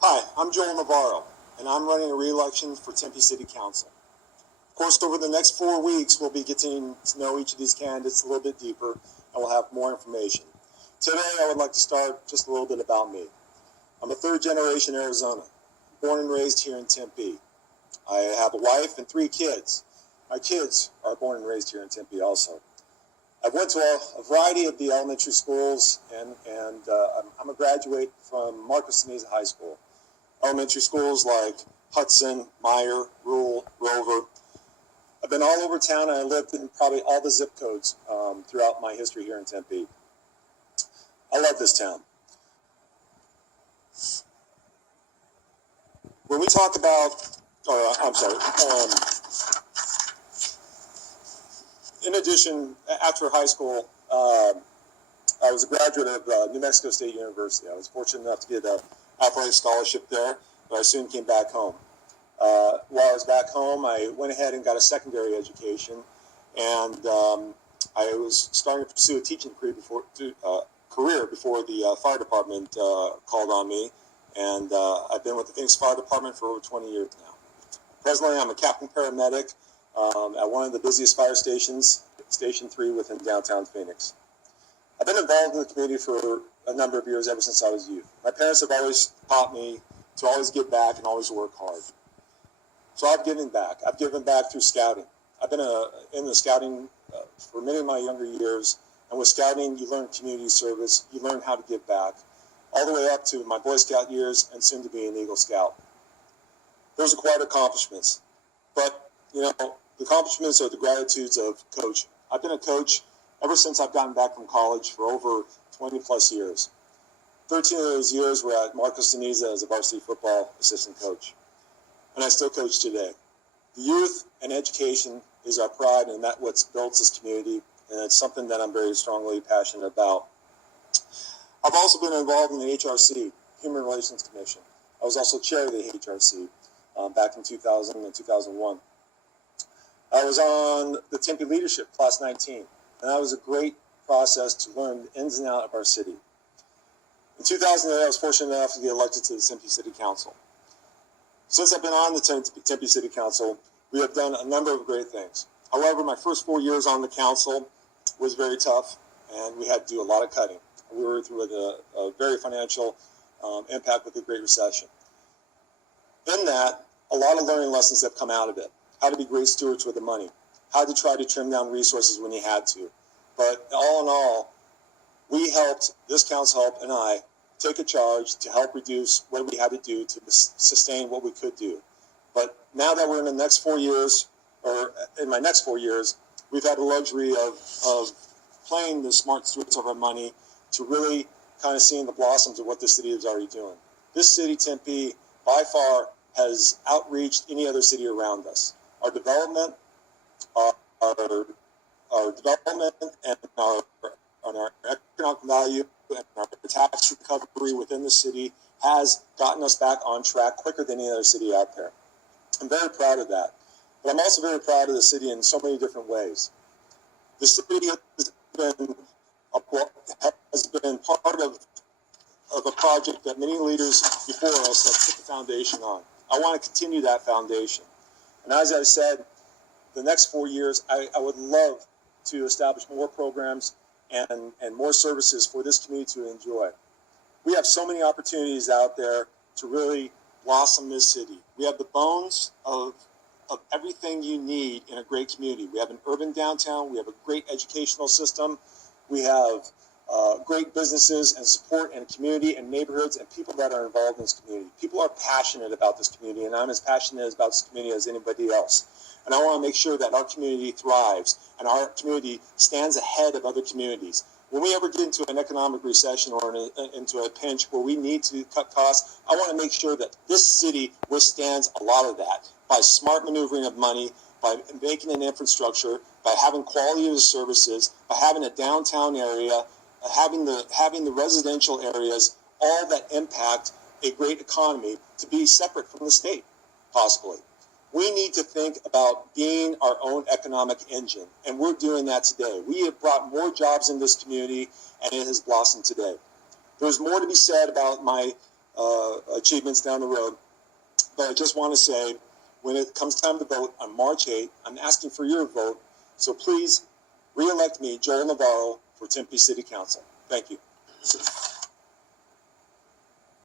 Hi, I'm Joel Navarro, and I'm running a re-election for Tempe City Council. Of course, over the next 4 weeks, we'll be getting to know each of these candidates a little bit deeper, and we'll have more information. Today, I would like to start just a little bit about me. I'm a third-generation Arizona, born and raised here in Tempe. I have a wife and 3 kids. My kids are born and raised here in Tempe also. I've went to a variety of the elementary schools, and I'm a graduate from Marcos Ceniza High School. Elementary schools like Hudson, Meyer, Rule, Rover. I've been all over town, and I lived in probably all the zip codes throughout my history here in Tempe. I love this town. When we talk about, in addition, after high school, I was a graduate of New Mexico State University. I was fortunate enough to get an athletic scholarship there, but I soon came back home. While I was back home, I went ahead and got a secondary education, and I was starting to pursue a teaching career before the fire department called on me, and I've been with the Phoenix Fire Department for over 20 years now. Presently, I'm a captain paramedic at one of the busiest fire stations, Station 3 within downtown Phoenix. I've been involved in the community for a number of years, ever since I was a youth. My parents have always taught me to always give back and always work hard. So I've given back. I've given back through scouting. I've been in the scouting for many of my younger years, and with scouting, you learn community service, you learn how to give back, all the way up to my Boy Scout years and soon to be an Eagle Scout. Those are quite accomplishments, but the accomplishments are the gratitudes of coaching. I've been a coach ever since I've gotten back from college for over 20 plus years. 13 of those years were at Marcos Ceniza as a varsity football assistant coach. And I still coach today. The youth and education is our pride, and that's what builds this community, and it's something that I'm very strongly passionate about. I've also been involved in the HRC, Human Relations Commission. I was also chair of the HRC back in 2000 and 2001. I was on the Tempe Leadership Class 19, and that was a great process to learn the ins and outs of our city. In 2008, I was fortunate enough to get elected to the Tempe City Council. Since I've been on the Tempe City Council, we have done a number of great things. However, my first 4 years on the council was very tough, and we had to do a lot of cutting. We were through a very financial impact with the Great Recession. In that, a lot of learning lessons have come out of it. How to be great stewards with the money, how to try to trim down resources when you had to. But all in all, this council and I, take a charge to help reduce what we had to do to sustain what we could do. But now that we're in the next 4 years, or in my next 4 years, we've had the luxury of playing the smart stewards of our money to really kind of seeing the blossoms of what this city is already doing. This city, Tempe, by far has outreached any other city around us. Our development, our development and our economic value and our tax recovery within the city has gotten us back on track quicker than any other city out there. I'm very proud of that. But I'm also very proud of the city in so many different ways. The city has been part of a project that many leaders before us have put the foundation on. I want to continue that foundation. And as I said, the next 4 years, I would love to establish more programs and more services for this community to enjoy. We have so many opportunities out there to really blossom this city. We have the bones of everything you need in a great community. We have an urban downtown. We have a great educational system. We have great businesses and support and community and neighborhoods and people that are involved in this community. People are passionate about this community, and I'm as passionate about this community as anybody else. And I want to make sure that our community thrives and our community stands ahead of other communities. When we ever get into an economic recession or into a pinch where we need to cut costs, I want to make sure that this city withstands a lot of that by smart maneuvering of money, by making an infrastructure, by having quality of the services, by having a downtown area, having the residential areas, all that impact a great economy to be separate from the state, possibly. We need to think about being our own economic engine, and we're doing that today. We have brought more jobs in this community, and it has blossomed today. There's more to be said about my achievements down the road. But I just want to say, when it comes time to vote on March 8th, I'm asking for your vote. So please re-elect me, Joel Navarro, for Tempe City Council. Thank you.